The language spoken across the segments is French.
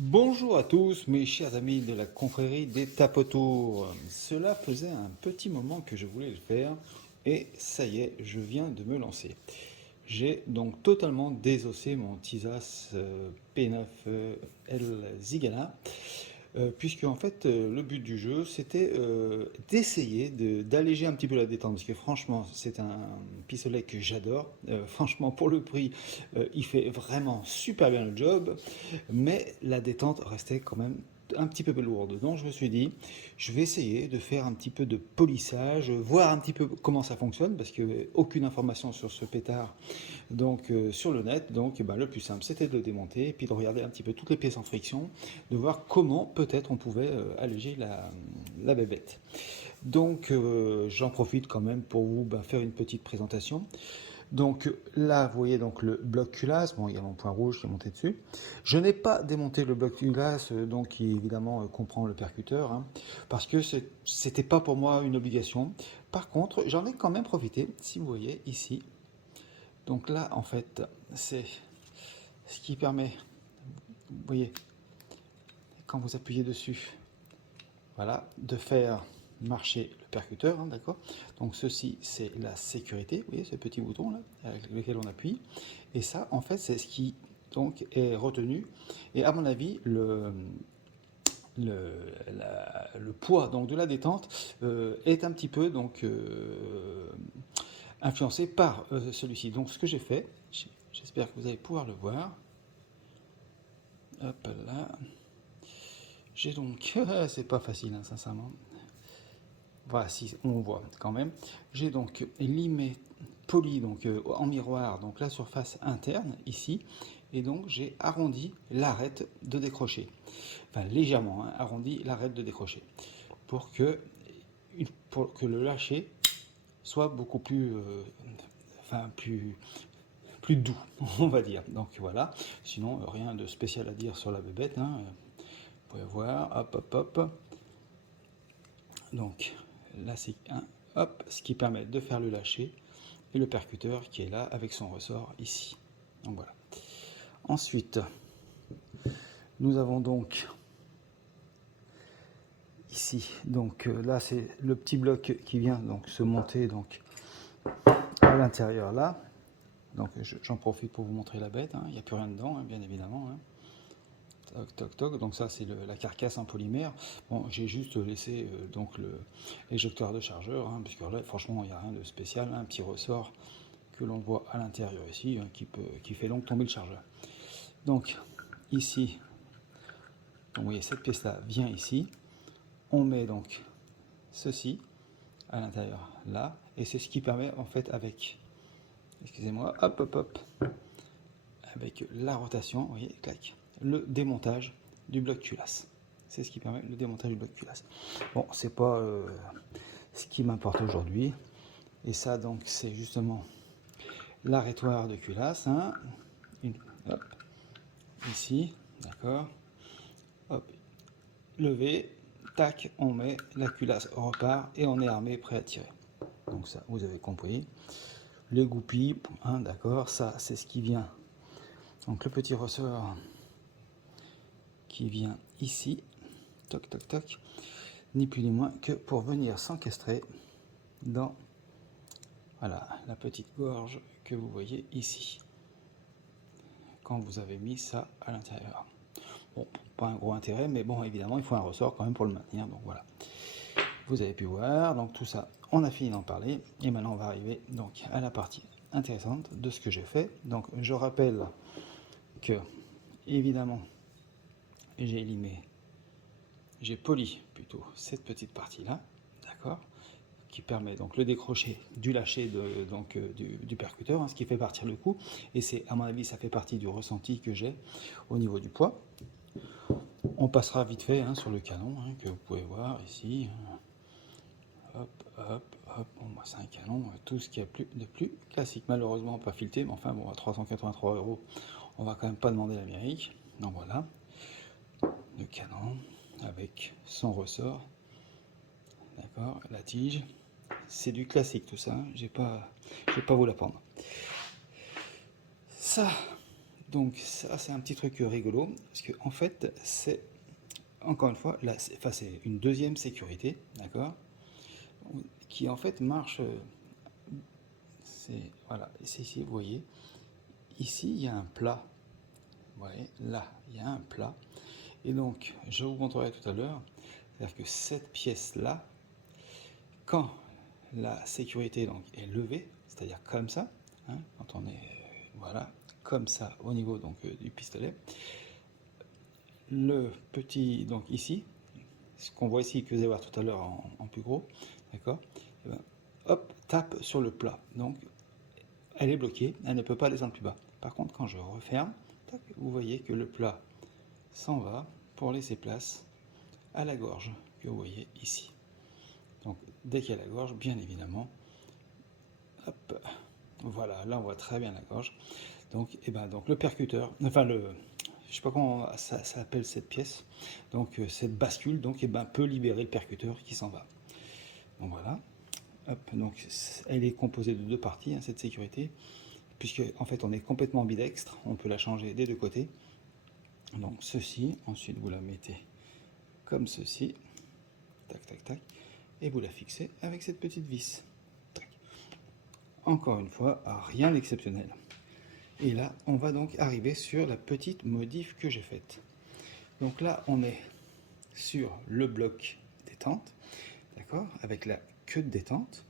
Bonjour à tous mes chers amis de la confrérie des tapotours. Cela faisait un petit moment que je voulais le faire et ça y est, je viens de me lancer. J'ai donc totalement désossé mon Tisas P9L Zigana puisque en fait le but du jeu c'était d'essayer d'alléger un petit peu la détente parce que franchement c'est un pistolet que j'adore. Franchement pour le prix il fait vraiment super bien le job, mais la détente restait quand même un petit peu lourde. Donc je me suis dit, je vais essayer de faire un petit peu de polissage, voir un petit peu comment ça fonctionne, parce que aucune information sur ce pétard donc sur le net. Donc le plus simple c'était de le démonter et puis de regarder un petit peu toutes les pièces en friction, de voir comment peut-être on pouvait alléger la bébête. Donc j'en profite quand même pour vous faire une petite présentation. Donc là, vous voyez donc le bloc culasse, bon, il y a mon point rouge qui est monté dessus. Je n'ai pas démonté le bloc culasse, donc qui évidemment comprend le percuteur, hein, parce que c'était pas pour moi une obligation. Par contre, j'en ai quand même profité, si vous voyez ici. Donc là, en fait, c'est ce qui permet, vous voyez, quand vous appuyez dessus, voilà, de faire marcher le percuteur, hein, d'accord. Donc ceci, c'est la sécurité, vous voyez ce petit bouton là, avec lequel on appuie. Et ça, en fait, c'est ce qui donc est retenu. Et à mon avis, le poids donc de la détente est un petit peu donc influencé par celui-ci. Donc ce que j'ai fait, j'espère que vous allez pouvoir le voir. Hop là. J'ai donc, c'est pas facile, hein, sincèrement. Voilà, si on voit quand même. J'ai donc limé, poli donc en miroir donc la surface interne ici, et donc j'ai arrondi l'arête de décrocher. Enfin légèrement hein, arrondi l'arête de décrocher pour que, le lâcher soit beaucoup plus, enfin plus doux, on va dire. Donc voilà. Sinon rien de spécial à dire sur la bébête. Hein. Vous pouvez voir. Hop hop hop. Donc là c'est un hop, ce qui permet de faire le lâcher, et le percuteur qui est là avec son ressort ici. Donc voilà. Ensuite, nous avons donc ici, donc là c'est le petit bloc qui vient donc se monter donc à l'intérieur là. Donc j'en profite pour vous montrer la bête, hein. Il n'y a plus rien dedans, hein, bien évidemment. Hein. Toc, toc, toc. Donc ça c'est la carcasse en polymère. Bon, j'ai juste laissé donc l'éjecteur de chargeur, hein, puisque là franchement il n'y a rien de spécial, hein, un petit ressort que l'on voit à l'intérieur ici, hein, qui fait donc tomber le chargeur. Donc ici, donc, vous voyez cette pièce là vient ici, on met donc ceci à l'intérieur là, et c'est ce qui permet en fait avec, excusez-moi, hop hop hop, avec la rotation, vous voyez, clac, le démontage du bloc culasse. C'est ce qui permet le démontage du bloc culasse. Bon, c'est pas ce qui m'importe aujourd'hui, et ça donc c'est justement l'arrêtoir de culasse, hein. Hop, ici, d'accord, hop, levé, tac, on met la culasse, repart et on est armé, prêt à tirer. Donc ça, vous avez compris. Les goupilles, hein, d'accord, ça c'est ce qui vient. Donc le petit ressort qui vient ici, toc toc toc, ni plus ni moins que pour venir s'encastrer dans, voilà, la petite gorge que vous voyez ici, quand vous avez mis ça à l'intérieur. Bon, pas un gros intérêt, mais bon, évidemment, il faut un ressort quand même pour le maintenir, donc voilà. Vous avez pu voir, donc tout ça, on a fini d'en parler, et maintenant on va arriver donc à la partie intéressante de ce que j'ai fait. Donc je rappelle que, évidemment, j'ai poli plutôt cette petite partie-là, d'accord, qui permet donc le décroché du lâcher du percuteur, hein, ce qui fait partir le coup, et c'est, à mon avis, ça fait partie du ressenti que j'ai au niveau du poids. On passera vite fait hein, sur le canon, hein, que vous pouvez voir ici. Hop, hop, hop, bon, moi c'est un canon, tout ce qu'il y a de plus classique. Malheureusement pas fileté, mais enfin bon, à 383 €, on va quand même pas demander l'Amérique. Donc voilà, le canon avec son ressort, d'accord, la tige. C'est du classique tout ça, je vais pas vous l'apprendre. Ça, Donc ça c'est un petit truc rigolo, parce que en fait c'est, encore une fois, là, c'est une deuxième sécurité, d'accord, qui en fait marche, c'est, voilà, c'est ici, vous voyez, ici il y a un plat, vous voyez, là il y a un plat, et donc je vous montrerai tout à l'heure, c'est-à-dire que cette pièce-là, quand la sécurité donc est levée, c'est-à-dire comme ça, hein, quand on est, voilà, comme ça au niveau donc du pistolet, le petit, donc ici, ce qu'on voit ici, que vous allez voir tout à l'heure en plus gros, d'accord, et ben, hop, tape sur le plat, donc elle est bloquée, elle ne peut pas descendre plus bas. Par contre, quand je referme, tac, vous voyez que le plat s'en va pour laisser place à la gorge que vous voyez ici. Donc dès qu'il y a la gorge, bien évidemment, hop, voilà, là on voit très bien la gorge. Donc, et ben, donc le percuteur, enfin le, je sais pas comment ça s'appelle cette pièce, donc cette bascule, donc et ben, peut libérer le percuteur qui s'en va. Donc voilà, hop, donc elle est composée de deux parties, hein, cette sécurité, puisque en fait on est complètement ambidextre, on peut la changer des deux côtés. Donc ceci, ensuite vous la mettez comme ceci, tac tac tac, et vous la fixez avec cette petite vis. Tac. Encore une fois, rien d'exceptionnel. Et là, on va donc arriver sur la petite modif que j'ai faite. Donc là, on est sur le bloc détente, d'accord, avec la queue de détente,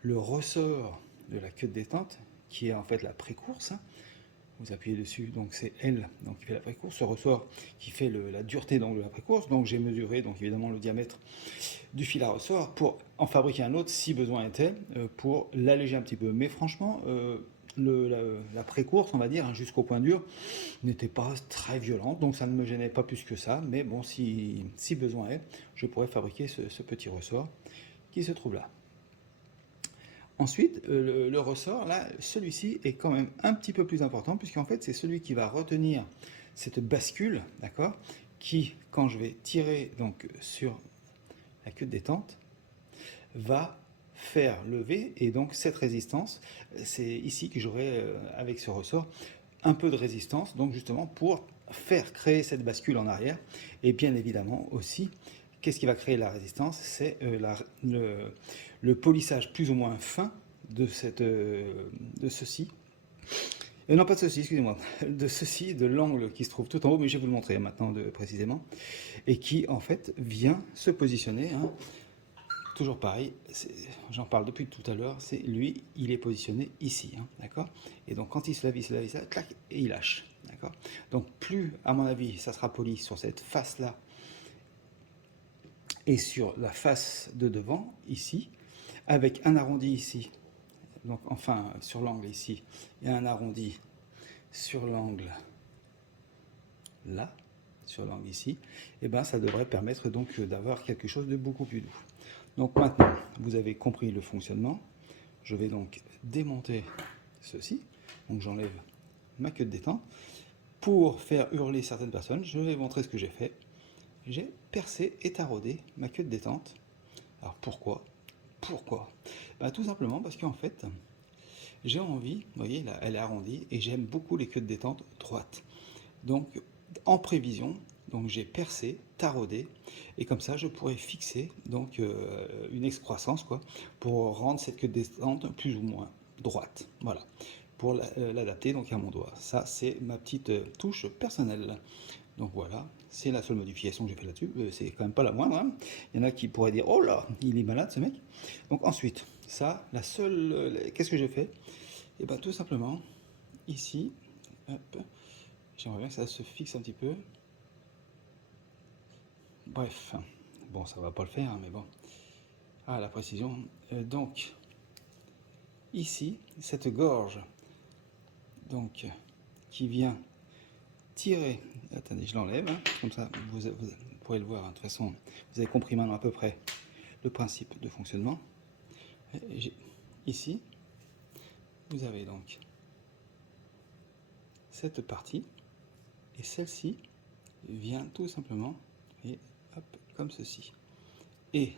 le ressort de la queue de détente, qui est en fait la pré-course, hein. Vous appuyez dessus, donc c'est elle donc, qui fait la pré-course, ce ressort qui fait la dureté donc, de la pré-course. Donc j'ai mesuré donc, évidemment le diamètre du fil à ressort pour en fabriquer un autre si besoin était, pour l'alléger un petit peu. Mais franchement, la pré-course, on va dire, hein, jusqu'au point dur, n'était pas très violente, donc ça ne me gênait pas plus que ça. Mais bon, si besoin est, je pourrais fabriquer ce petit ressort qui se trouve là. Ensuite, le ressort, là, celui-ci est quand même un petit peu plus important, puisqu'en fait, c'est celui qui va retenir cette bascule, d'accord, qui, quand je vais tirer donc, sur la queue de détente, va faire lever, et donc cette résistance, c'est ici que j'aurai, avec ce ressort, un peu de résistance, donc justement pour faire créer cette bascule en arrière, et bien évidemment aussi, qu'est-ce qui va créer la résistance? C'est le polissage plus ou moins fin de ceci. Non, pas de ceci, excusez-moi. De ceci, de l'angle qui se trouve tout en haut, mais je vais vous le montrer maintenant précisément. Et qui, en fait, vient se positionner. Hein, toujours pareil, j'en parle depuis tout à l'heure, c'est lui, il est positionné ici. Hein, d'accord. Et donc, quand il se lève, clac, et il lâche. D'accord. Donc, plus, à mon avis, ça sera poli sur cette face-là, et sur la face de devant, ici, avec un arrondi ici, donc enfin sur l'angle ici, il y a un arrondi sur l'angle là, sur l'angle ici, et ben ça devrait permettre donc d'avoir quelque chose de beaucoup plus doux. Donc maintenant, vous avez compris le fonctionnement, je vais donc démonter ceci, donc j'enlève ma queue de détente. Pour faire hurler certaines personnes, je vais montrer ce que j'ai fait. J'ai percé et taraudé ma queue de détente. Alors pourquoi? Ben, tout simplement parce qu'en fait, j'ai envie, vous voyez, là, elle est arrondie, et j'aime beaucoup les queues de détente droites. Donc, en prévision, donc j'ai percé, taraudé, et comme ça, je pourrais fixer donc une excroissance, quoi, pour rendre cette queue de détente plus ou moins droite. Voilà, pour l'adapter donc à mon doigt. Ça, c'est ma petite touche personnelle. Donc voilà, c'est la seule modification que j'ai fait là-dessus. C'est quand même pas la moindre. Hein. Il y en a qui pourraient dire, oh là, il est malade ce mec. Donc ensuite, ça, la seule, qu'est-ce que j'ai fait? Et bien tout simplement, ici, j'aimerais bien que ça se fixe un petit peu. Bref, bon, ça va pas le faire, hein, mais bon. Ah, la précision. Donc, ici, cette gorge, donc, qui vient tirer, attendez, je l'enlève, hein, comme ça vous pourrez le voir, hein, de toute façon, vous avez compris maintenant à peu près le principe de fonctionnement. Ici, vous avez donc cette partie, et celle-ci vient tout simplement, et hop, comme ceci. Et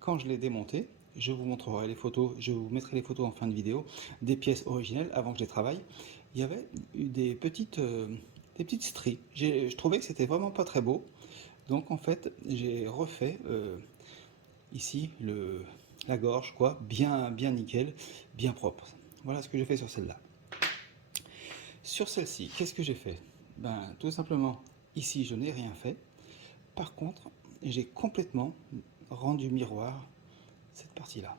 quand je l'ai démonté, je vous montrerai les photos, je vous mettrai les photos en fin de vidéo des pièces originelles avant que je les travaille. il y avait eu des petites stries. Je trouvais que c'était vraiment pas très beau. Donc en fait, j'ai refait ici la gorge, quoi, bien nickel, bien propre. Voilà ce que j'ai fait sur celle-là. Sur celle-ci, qu'est-ce que j'ai fait? Ben, tout simplement, ici, je n'ai rien fait. Par contre, j'ai complètement rendu miroir cette partie-là.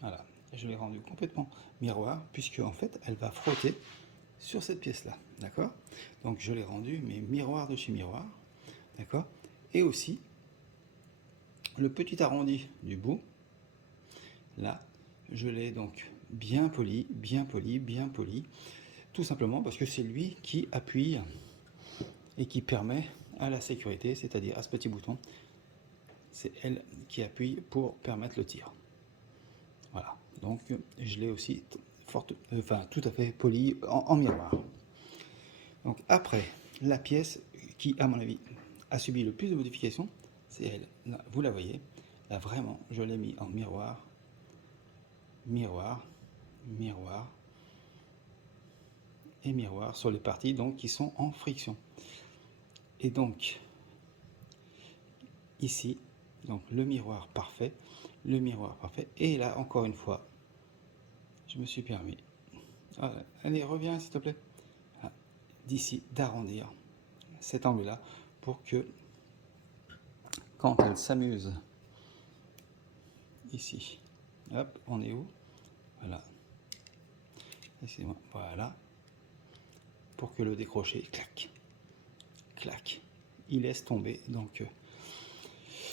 Voilà, je l'ai rendu complètement miroir, puisque en fait, elle va frotter sur cette pièce-là, d'accord? Donc je l'ai rendu, mais miroir de chez miroir, d'accord? Et aussi, le petit arrondi du bout, là, je l'ai donc bien poli, bien poli, bien poli, tout simplement parce que c'est lui qui appuie et qui permet à la sécurité, c'est-à-dire à ce petit bouton, c'est elle qui appuie pour permettre le tir. Voilà, donc je l'ai aussi tout à fait poli en miroir. Donc après, la pièce qui, à mon avis, a subi le plus de modifications, c'est elle. Là, vous la voyez, là vraiment, je l'ai mis en miroir, miroir, miroir et miroir sur les parties donc qui sont en friction. Et donc ici, donc le miroir parfait, et là encore une fois, je me suis permis, allez reviens s'il te plaît, d'ici d'arrondir cet angle-là pour que quand elle s'amuse ici, hop, on est où? Voilà, excusez-moi, voilà, pour que le décroché, clac, clac, il laisse tomber, donc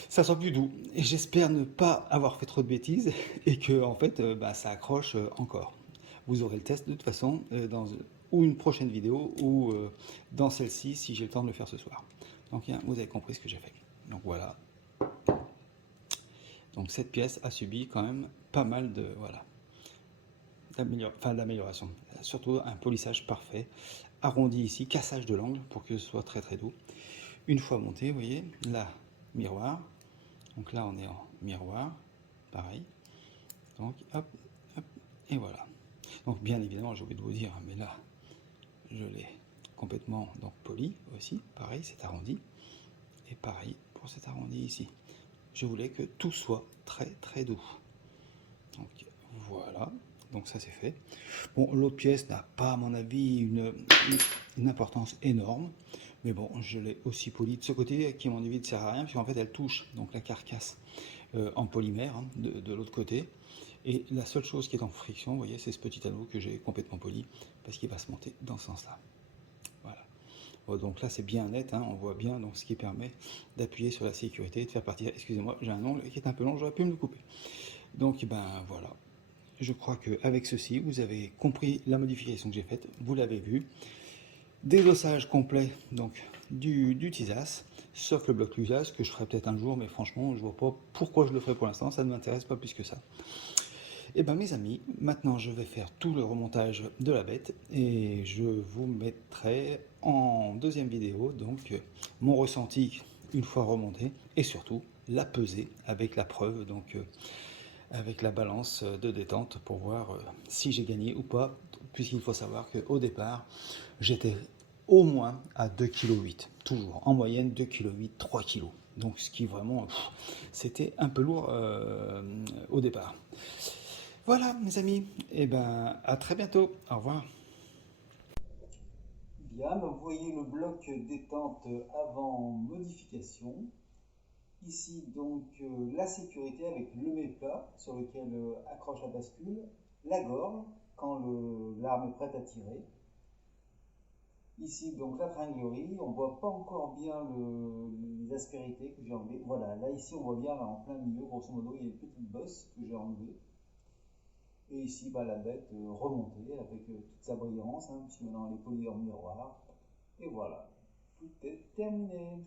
ça sent plus doux. Et j'espère ne pas avoir fait trop de bêtises et que en fait, ça accroche encore. Vous aurez le test de toute façon dans ou une prochaine vidéo ou dans celle-ci si j'ai le temps de le faire ce soir. Donc vous avez compris ce que j'ai fait. Donc voilà. Donc cette pièce a subi quand même pas mal de d'amélioration. Surtout un polissage parfait, arrondi ici, cassage de l'angle pour que ce soit très très doux. Une fois monté, vous voyez, là, miroir. Donc là, on est en miroir, pareil. Donc hop, hop, et voilà. Donc bien évidemment, j'ai oublié de vous dire, mais là, je l'ai complètement donc poli aussi, pareil, c'est arrondi. Et pareil pour cet arrondi ici. Je voulais que tout soit très très doux. Donc voilà, donc ça c'est fait. Bon, l'autre pièce n'a pas à mon avis une importance énorme, mais bon, je l'ai aussi poli de ce côté qui à mon avis ne sert à rien, puisqu'en fait elle touche donc la carcasse en polymère hein, de l'autre côté. Et la seule chose qui est en friction, vous voyez, c'est ce petit anneau que j'ai complètement poli, parce qu'il va se monter dans ce sens-là. Voilà. Bon, donc là c'est bien net, hein, on voit bien donc, ce qui permet d'appuyer sur la sécurité et de faire partir. Excusez-moi, j'ai un ongle qui est un peu long, j'aurais pu me le couper. Donc ben voilà, je crois qu'avec ceci, vous avez compris la modification que j'ai faite, vous l'avez vu. Désossage complet donc, du TISAS, sauf le bloc TISAS que je ferai peut-être un jour, mais franchement, je vois pas pourquoi je le ferai pour l'instant, ça ne m'intéresse pas plus que ça. Et bien mes amis, maintenant je vais faire tout le remontage de la bête et je vous mettrai en deuxième vidéo donc mon ressenti une fois remonté et surtout la pesée avec la preuve donc avec la balance de détente pour voir si j'ai gagné ou pas, puisqu'il faut savoir qu'au départ j'étais au moins à 2,8 kg, toujours en moyenne 2,8 kg, 3 kg. Donc ce qui vraiment, c'était un peu lourd au départ. Voilà mes amis, et ben à très bientôt, au revoir. Bien, donc vous voyez le bloc détente avant modification. Ici donc la sécurité avec le méplat sur lequel accroche la bascule, la gorge quand l'arme est prête à tirer. Ici donc la tringlerie, on ne voit pas encore bien les aspérités que j'ai enlevées. Voilà, là ici on voit bien là, en plein milieu, grosso modo il y a une petite bosse que j'ai enlevée. Et ici la bête remontée avec toute sa brillance, hein, puisque maintenant elle est polie en miroir. Et voilà, tout est terminé.